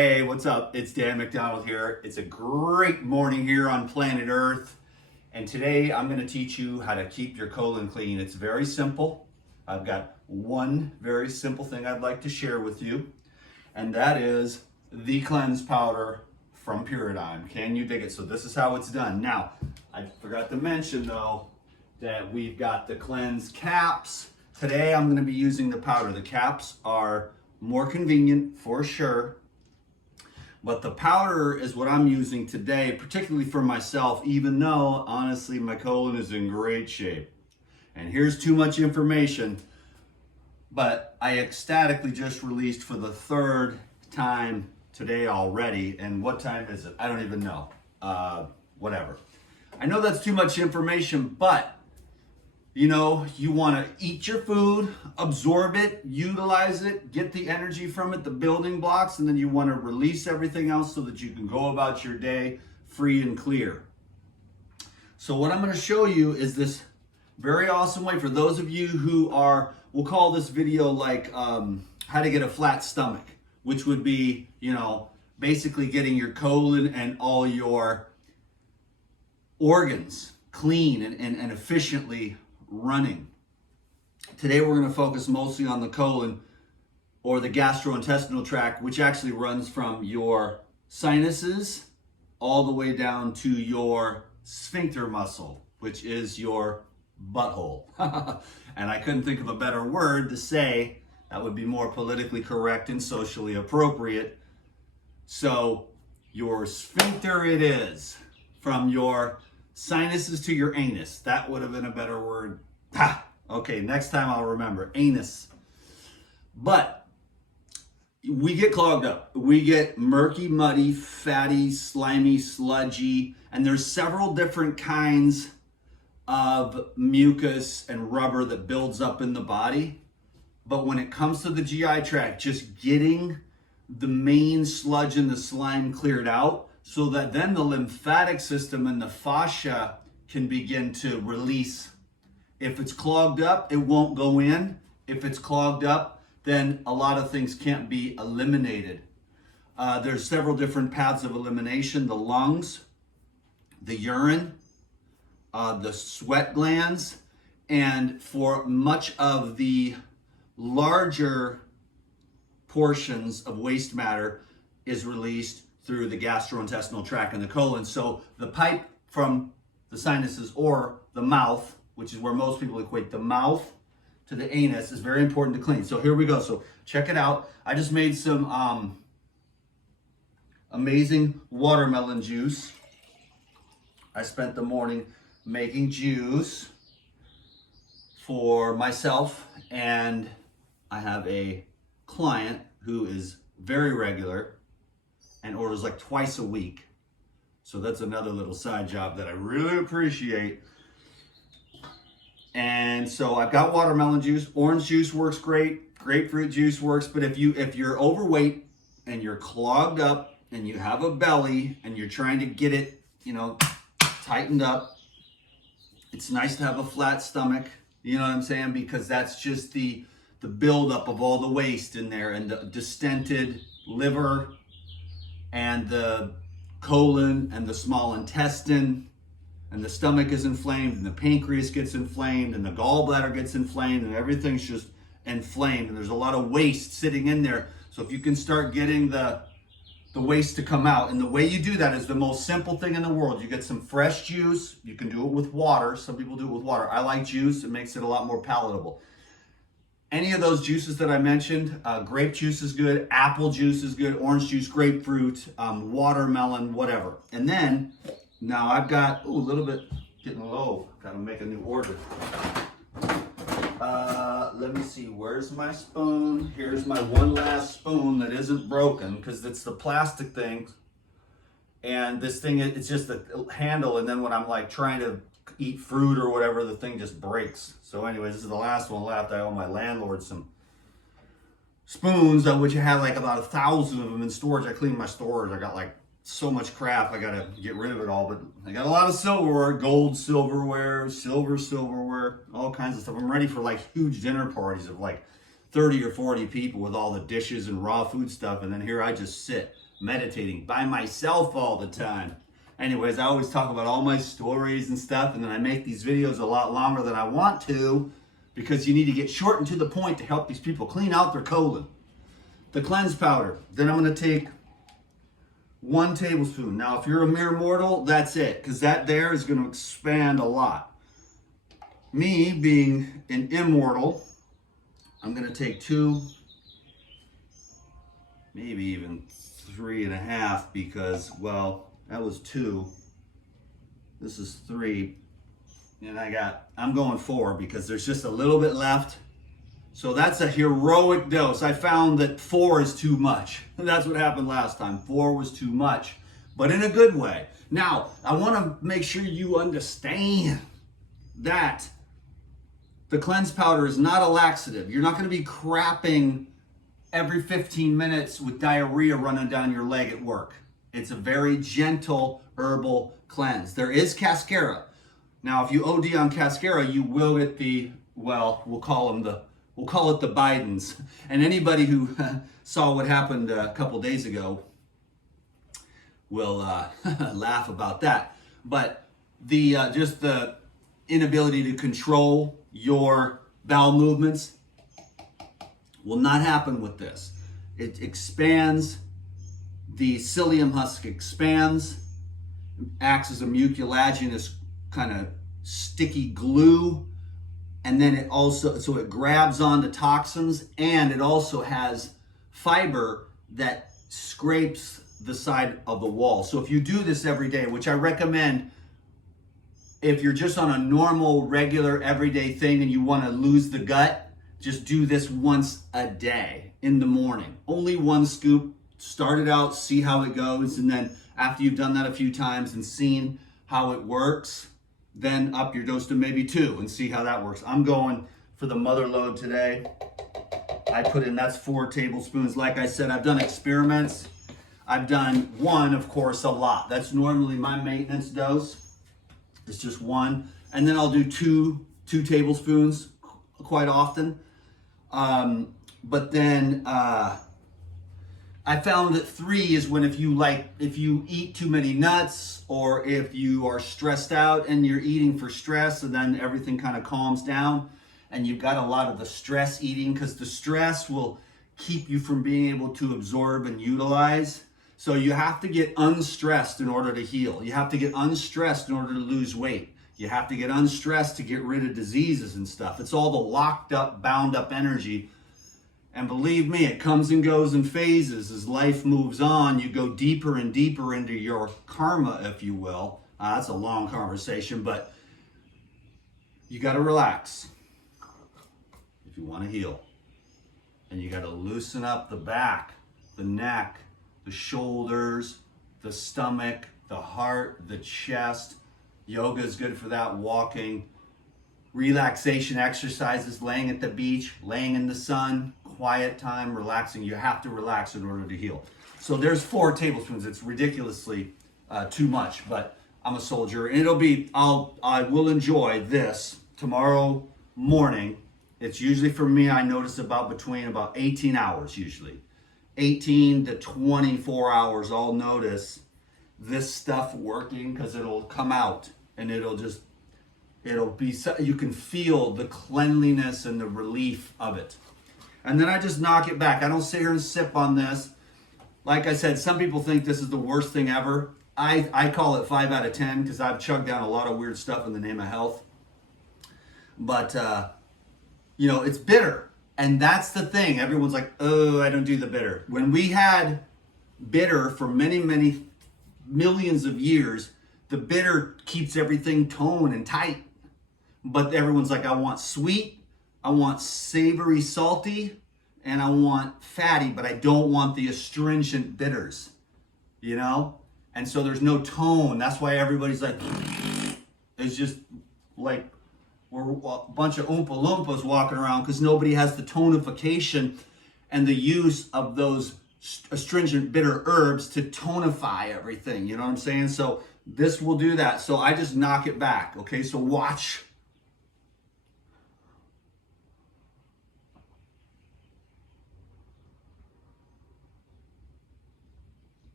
Hey, what's up? It's Dan McDonald here. It's a great morning here on planet Earth. And today I'm going to teach you how to keep your colon clean. It's very simple. I've got one very simple thing I'd like to share with you, and that is the cleanse powder from Puridyme. Can you dig it? So this is how it's done. Now, I forgot to mention though that we've got the cleanse caps. Today I'm going to be using the powder. The caps are more convenient for sure. But the powder is what I'm using today, particularly for myself, even though, honestly, my colon is in great shape. And here's too much information, but I ecstatically just released for the third time today already. And what time is it? I don't even know. Whatever. I know that's too much information, but you know, you want to eat your food, absorb it, utilize it, get the energy from it, the building blocks, and then you want to release everything else so that you can go about your day free and clear. So what I'm going to show you is this very awesome way for those of you who are, we'll call this video like how to get a flat stomach, which would be, you know, basically getting your colon and all your organs clean and efficiently running. Today we're going to focus mostly on the colon or the gastrointestinal tract, which actually runs from your sinuses all the way down to your sphincter muscle, which is your butthole. And I couldn't think of a better word to say that would be more politically correct and socially appropriate. So your sphincter it is, from your sinuses to your anus. That would have been a better word. Ha! Okay, next time I'll remember. Anus. But we get clogged up. We get murky, muddy, fatty, slimy, sludgy, and there's several different kinds of mucus and rubber that builds up in the body. But when it comes to the GI tract, just getting the main sludge and the slime cleared out, so that then the lymphatic system and the fascia can begin to release. If it's clogged up, it won't go in. If it's clogged up, then a lot of things can't be eliminated. There's several different paths of elimination: the lungs, the urine, the sweat glands, and for much of the larger portions of waste matter is released through the gastrointestinal tract and the colon. So the pipe from the sinuses or the mouth, which is where most people equate the mouth to the anus, is very important to clean. So here we go. So check it out. I just made some amazing watermelon juice. I spent the morning making juice for myself, and I have a client who is very regular and orders like twice a week. So that's another little side job that I really appreciate. And so I've got watermelon juice. Orange juice works great. Grapefruit juice works. But if you're overweight and you're clogged up and you have a belly and you're trying to get it, you know, tightened up, it's nice to have a flat stomach. You know what I'm saying? Because that's just the buildup of all the waste in there, and the distended liver and the colon and the small intestine, and the stomach is inflamed, and the pancreas gets inflamed, and the gallbladder gets inflamed, and everything's just inflamed, and there's a lot of waste sitting in there. So if you can start getting the waste to come out, and the way you do that is the most simple thing in the world. You get some fresh juice. You can do it with water. Some people do it with water. I like juice. It makes it a lot more palatable. Any of those juices that I mentioned, grape juice is good, apple juice is good, orange juice, grapefruit, watermelon, whatever. And then, now I've got, a little bit getting low. Got to make a new order. Let me see, where's my spoon? Here's my one last spoon that isn't broken, because it's the plastic thing. And this thing, it's just a handle, and then when I'm like trying to eat fruit or whatever, the thing just breaks. So anyways, this is the last one left. I owe my landlord some spoons, of which I had like about 1,000 of them in storage. I cleaned my storage. I got like so much crap. I gotta get rid of it all, but I got a lot of silverware, gold silverware, silverware, all kinds of stuff. I'm ready for like huge dinner parties of like 30 or 40 people with all the dishes and raw food stuff. And then here I just sit meditating by myself all the time. Anyways, I always talk about all my stories and stuff, and then I make these videos a lot longer than I want to, because you need to get short and to the point to help these people clean out their colon. The cleanse powder, then I'm going to take 1 tablespoon. Now, if you're a mere mortal, that's it, because that there is going to expand a lot. Me being an immortal, I'm going to take 2, maybe even 3.5, because, well, that was 2. This is 3. And I'm going 4 because there's just a little bit left. So that's a heroic dose. I found that 4 is too much. And that's what happened last time. 4 was too much, but in a good way. Now, I want to make sure you understand that the cleanse powder is not a laxative. You're not going to be crapping every 15 minutes with diarrhea running down your leg at work. It's a very gentle herbal cleanse. There is cascara. Now, if you OD on cascara, you will get the, well, we'll call it the Bidens. And anybody who saw what happened a couple days ago will laugh about that. But the just the inability to control your bowel movements will not happen with this. It expands. The psyllium husk expands, acts as a mucilaginous kind of sticky glue, and then it also, so it grabs onto toxins, and it also has fiber that scrapes the side of the wall. So if you do this every day, which I recommend, if you're just on a normal, regular, everyday thing and you want to lose the gut, just do this once a day in the morning. Only 1 scoop. Start it out, see how it goes, and then after you've done that a few times and seen how it works, then up your dose to maybe 2 and see how that works. I'm going for the mother load today. I put in, that's 4 tablespoons. Like I said, I've done experiments. I've done 1, of course, a lot. That's normally my maintenance dose. It's just 1. And then I'll do 2 tablespoons quite often. But then I found that 3 is when if you eat too many nuts, or if you are stressed out and you're eating for stress, and then everything kind of calms down and you've got a lot of the stress eating, because the stress will keep you from being able to absorb and utilize. So you have to get unstressed in order to heal. You have to get unstressed in order to lose weight. You have to get unstressed to get rid of diseases and stuff. It's all the locked up, bound up energy. And believe me, it comes and goes in phases. As life moves on, you go deeper and deeper into your karma, if you will. That's a long conversation, but you got to relax if you want to heal. And you got to loosen up the back, the neck, the shoulders, the stomach, the heart, the chest. Yoga is good for that, walking. Relaxation exercises, laying at the beach, laying in the sun, quiet time, relaxing. You have to relax in order to heal. So there's 4 tablespoons. It's ridiculously too much, but I'm a soldier, and I will enjoy this tomorrow morning. It's usually, for me, I notice between about 18 hours usually. 18 to 24 hours, I'll notice this stuff working, because it'll come out and it'll be, you can feel the cleanliness and the relief of it. And then I just knock it back. I don't sit here and sip on this. Like I said, some people think this is the worst thing ever. I call it 5 out of 10, because I've chugged down a lot of weird stuff in the name of health. But, it's bitter. And that's the thing. Everyone's like, oh, I don't do the bitter. When we had bitter for many, many millions of years, the bitter keeps everything toned and tight. But everyone's like, I want sweet, I want savory, salty, and I want fatty, but I don't want the astringent bitters, And so there's no tone. That's why everybody's like, it's just like we're a bunch of Oompa Loompas walking around, because nobody has the tonification and the use of those astringent bitter herbs to tonify everything. You know what I'm saying? So this will do that. So I just knock it back. Okay, so watch.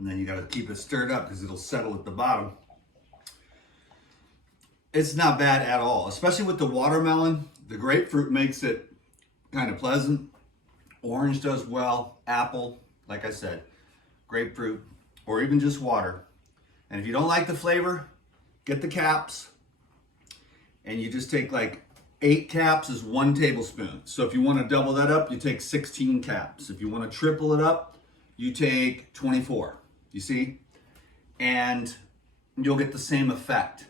And then you got to keep it stirred up because it'll settle at the bottom. It's not bad at all, especially with the watermelon. The grapefruit makes it kind of pleasant. Orange does well. Apple, like I said, grapefruit, or even just water. And if you don't like the flavor, get the caps. And you just take like 8 caps is 1 tablespoon. So if you want to double that up, you take 16 caps. If you want to triple it up, you take 24. You see? And you'll get the same effect.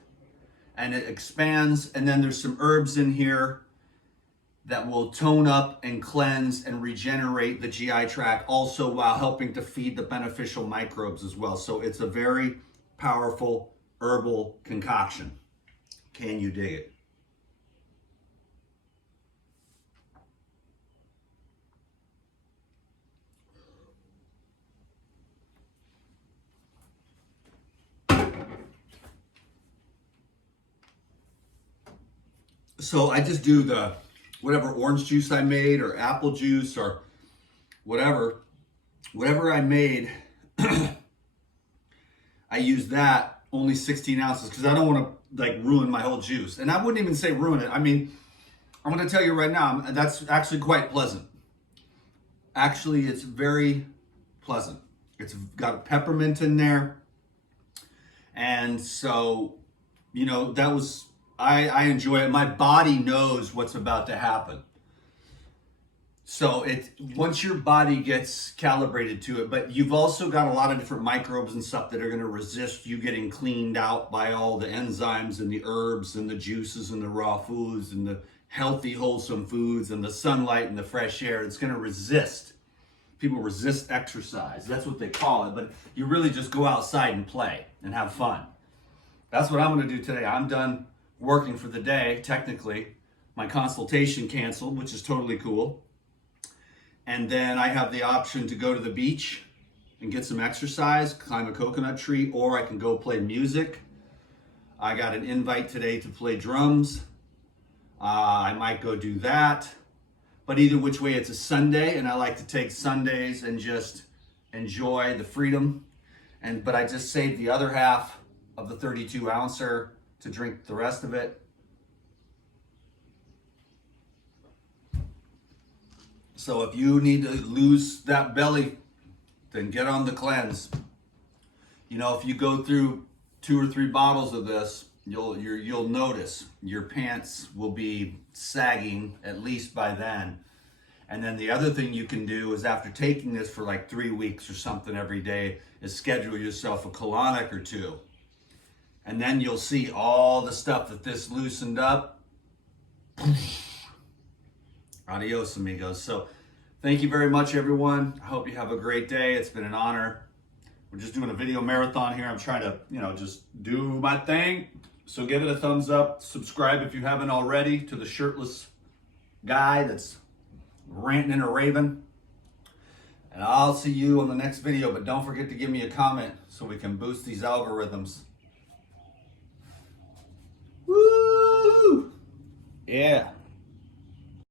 And it expands, and then there's some herbs in here that will tone up and cleanse and regenerate the GI tract, also while helping to feed the beneficial microbes as well. So it's a very powerful herbal concoction. Can you dig it? So I just do the whatever orange juice I made or apple juice or whatever I made, I use that only 16 ounces because I don't want to like ruin my whole juice. And I wouldn't even say ruin it. I mean, I'm going to tell you right now, that's actually quite pleasant. Actually, it's very pleasant. It's got peppermint in there. And so, you know, that was, I enjoy it. My body knows what's about to happen. So once your body gets calibrated to it, but you've also got a lot of different microbes and stuff that are going to resist you getting cleaned out by all the enzymes and the herbs and the juices and the raw foods and the healthy, wholesome foods and the sunlight and the fresh air. It's going to resist. People resist exercise. That's what they call it. But you really just go outside and play and have fun. That's what I'm going to do today. I'm done working for the day, technically. My consultation canceled, which is totally cool. And then I have the option to go to the beach and get some exercise, climb a coconut tree, or I can go play music. I got an invite today to play drums. I might go do that. But either which way, it's a Sunday, and I like to take Sundays and just enjoy the freedom. But I just saved the other half of the 32 ouncer to drink the rest of it. So if you need to lose that belly, then get on the cleanse. You know, if you go through 2 or 3 bottles of this, you'll notice your pants will be sagging at least by then. And then the other thing you can do is after taking this for like 3 weeks or something every day is schedule yourself a colonic or 2. And then you'll see all the stuff that this loosened up. Adios, amigos. So thank you very much, everyone. I hope you have a great day. It's been an honor. We're just doing a video marathon here. I'm trying to, just do my thing. So give it a thumbs up. Subscribe if you haven't already to the shirtless guy that's ranting and raving. And I'll see you on the next video. But don't forget to give me a comment so we can boost these algorithms. Woo! Yeah.